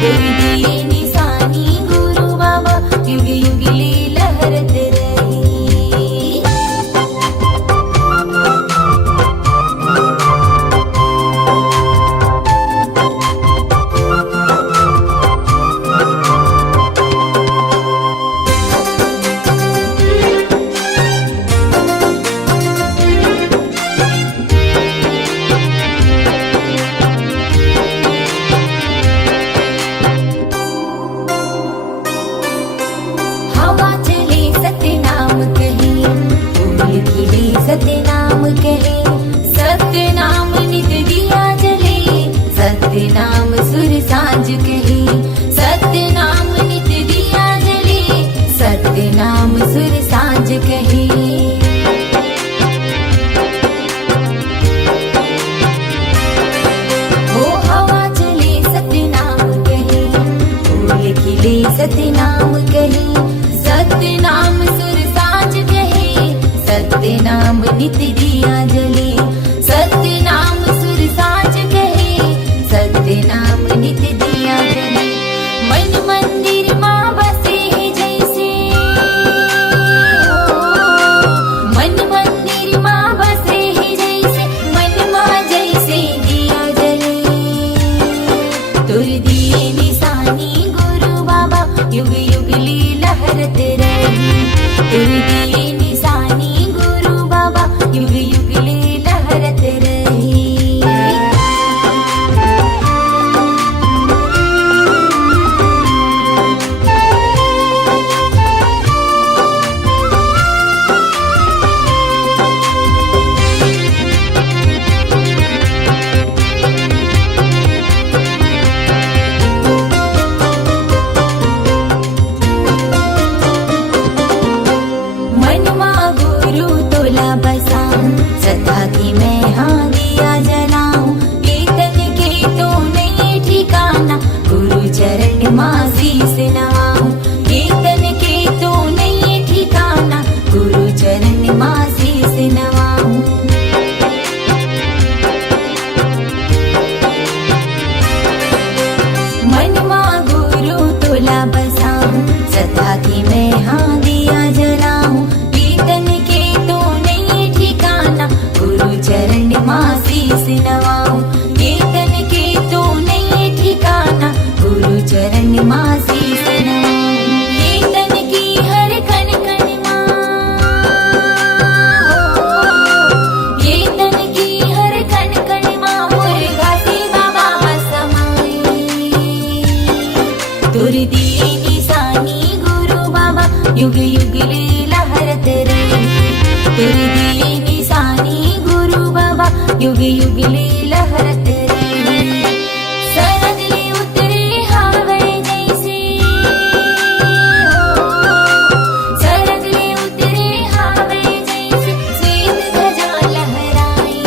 तुर दिए निशानी गुरु बाबा युग युगली लहरत रही। हवा चले सतनाम कहे, फूल खिले सतनाम कहे, सतनाम नित दिया जले, सतनाम सुर सांझ कहे, सतनाम नित दिया जले, सतनाम सुर सांझ कहे। ओ हवा चले सतनाम कहे, फूल खिले सतनाम कहे, सतनाम सुर सांझ कहे, सतनाम नित दिया जले, सतनाम सुर सांझ कहे, सतनाम नित दिया जले। मन मंदिर माँ बसे जैसे, मन मंदिर माँ बसे जैसे, मन माँ जैसे दिया जले। तुर दिए निशानी गुरु बाबा युग युगली लहरत रही। तुर दिए निशानी गुरु बाबा युग युगली लहरत रही। मनमा गुरु तोला बसाऊं, सदा की मैं हाँ दिया जलाऊं, कीर्तन के तो नहीं ठिकाना, गुरु चरण माँ शीस नवाऊं, कीर्तन के तो नहीं ठिकाना, गुरु चरण माँ शीस नवाऊं। मनमा गुरु तोला बसाऊं, सदा की मैं हाँ दिया जलाऊं, कीर्तन के तो नहीं ठिकाना, गुरु चरण माँ शीस नवाऊं, कीर्तन के तो नहीं ठिकाना, गुरु चरण माँ शीस नवाऊं। कीर्तन की हर कण कण माँ, कीर्तन की हर कण कण माँ, मुर्गा से बाबा समाई। तुर दिए निशानी गुरु बाबा युग युगली लहरत रही। तुर दिए निशानी गुरु बाबा युग युगली लहरत रही। सरद ले उतरे हावड़ जैसे, सरद ले उतरे हावड़ जैसे, श्वेत ध्वजा लहराई।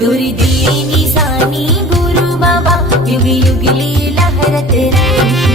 तुर दिए निशानी गुरु बाबा युग युगली लहरत रही।